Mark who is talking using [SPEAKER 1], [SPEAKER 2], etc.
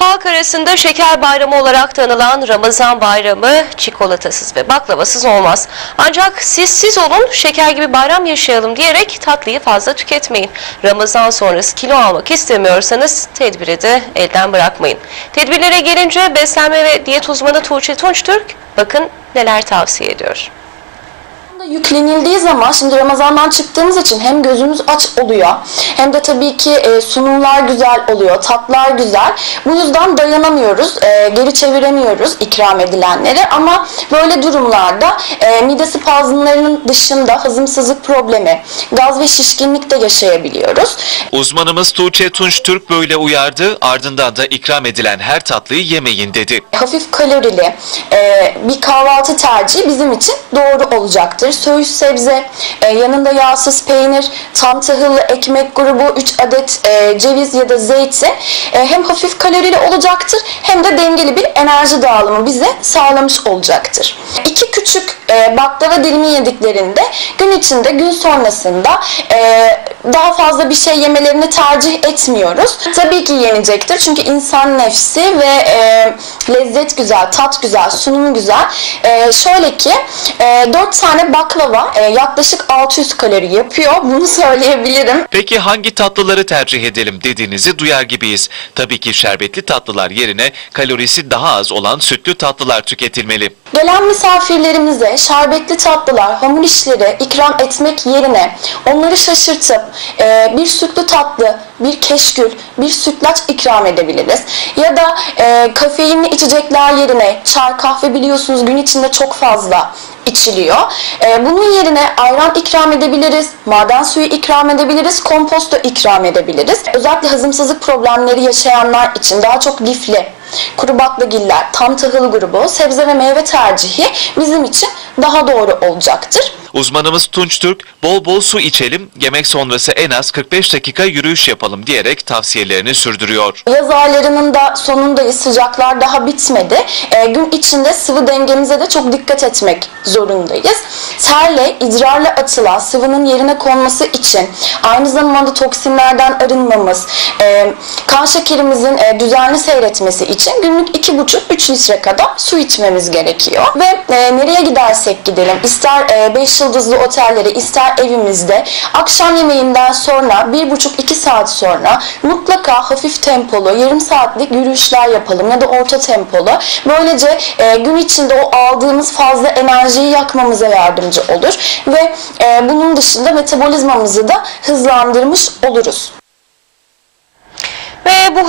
[SPEAKER 1] Halk arasında şeker bayramı olarak tanılan Ramazan bayramı çikolatasız ve baklavasız olmaz. Ancak siz siz olun şeker gibi bayram yaşayalım diyerek tatlıyı fazla tüketmeyin. Ramazan sonrası kilo almak istemiyorsanız tedbiri de elden bırakmayın. Tedbirlere gelince beslenme ve diyet uzmanı Tuğçe Tunçtürk bakın neler tavsiye ediyor.
[SPEAKER 2] Yüklenildiği zaman şimdi Ramazan'dan çıktığımız için hem gözümüz aç oluyor hem de tabii ki e, sunumlar güzel oluyor, tatlar güzel. Bu yüzden dayanamıyoruz, e, geri çeviremiyoruz ikram edilenleri ama böyle durumlarda e, mide spazmlarının dışında hazımsızlık problemi, gaz ve şişkinlik de yaşayabiliyoruz.
[SPEAKER 3] Uzmanımız Tuğçe Tunç Türk böyle uyardı, ardından da ikram edilen her tatlıyı yemeyin dedi.
[SPEAKER 2] hafif kalorili e, bir kahvaltı tercihi bizim için doğru olacaktır. Söğüş sebze, e, yanında yağsız peynir, tam tahıllı ekmek grubu, 3 adet e, ceviz ya da zeyti e, hem hafif kalorili olacaktır hem de dengeli bir enerji dağılımı bize sağlamış olacaktır. İki küçük e, baklava dilimi yediklerinde gün içinde gün sonrasında e, daha fazla bir şey yemelerini tercih etmiyoruz. Tabii ki yenecektir çünkü insan nefsi ve e, lezzet güzel, tat güzel, sunum güzel. E, şöyle ki e, 4 tane baklava e, yaklaşık 600 kalori yapıyor. Bunu söyleyebilirim.
[SPEAKER 3] Peki hangi tatlıları tercih edelim dediğinizi duyar gibiyiz. Tabii ki şerbetli tatlılar yerine kalorisi daha az olan sütlü tatlılar tüketilmeli.
[SPEAKER 2] Gelen misafirlerimize şerbetli tatlılar, hamur işleri ikram etmek yerine onları şaşırtıp e, bir sütlü tatlı, bir keşkül, bir sütlaç ikram edebiliriz. Ya da e, kafeinli içecekler yerine çay, kahve biliyorsunuz gün içinde çok fazla içiliyor. E, bunun yerine ayran ikram edebiliriz, maden suyu ikram edebiliriz, komposto ikram edebiliriz. Özellikle hazımsızlık problemleri yaşayanlar için daha çok lifli, kuru baklagiller, tam tahıl grubu, sebze ve meyve tercihi bizim için daha doğru olacaktır.
[SPEAKER 3] Uzmanımız Tunç Türk bol bol su içelim, yemek sonrası en az 45 dakika yürüyüş yapalım diyerek tavsiyelerini sürdürüyor.
[SPEAKER 2] Yaz aylarının da sonundayız. Sıcaklar daha bitmedi. E, gün içinde sıvı dengemize de çok dikkat etmek zorundayız. Terle, idrarla atılan sıvının yerine konması için aynı zamanda toksinlerden arınmamız, e, kan şekerimizin e, düzenli seyretmesi için günlük 2,5-3 litre kadar su içmemiz gerekiyor. Ve e, nereye gidersek gidelim, ister 5 yıldızlı otellere, ister evimizde akşam yemeğinden sonra 1,5-2 saat sonra mutlaka hafif tempolu yarım saatlik yürüyüşler yapalım ya da orta tempolu. Böylece e, gün içinde o aldığımız fazla enerjiyi yakmamıza yardımcı olur ve e, bunun dışında metabolizmamızı da hızlandırmış oluruz.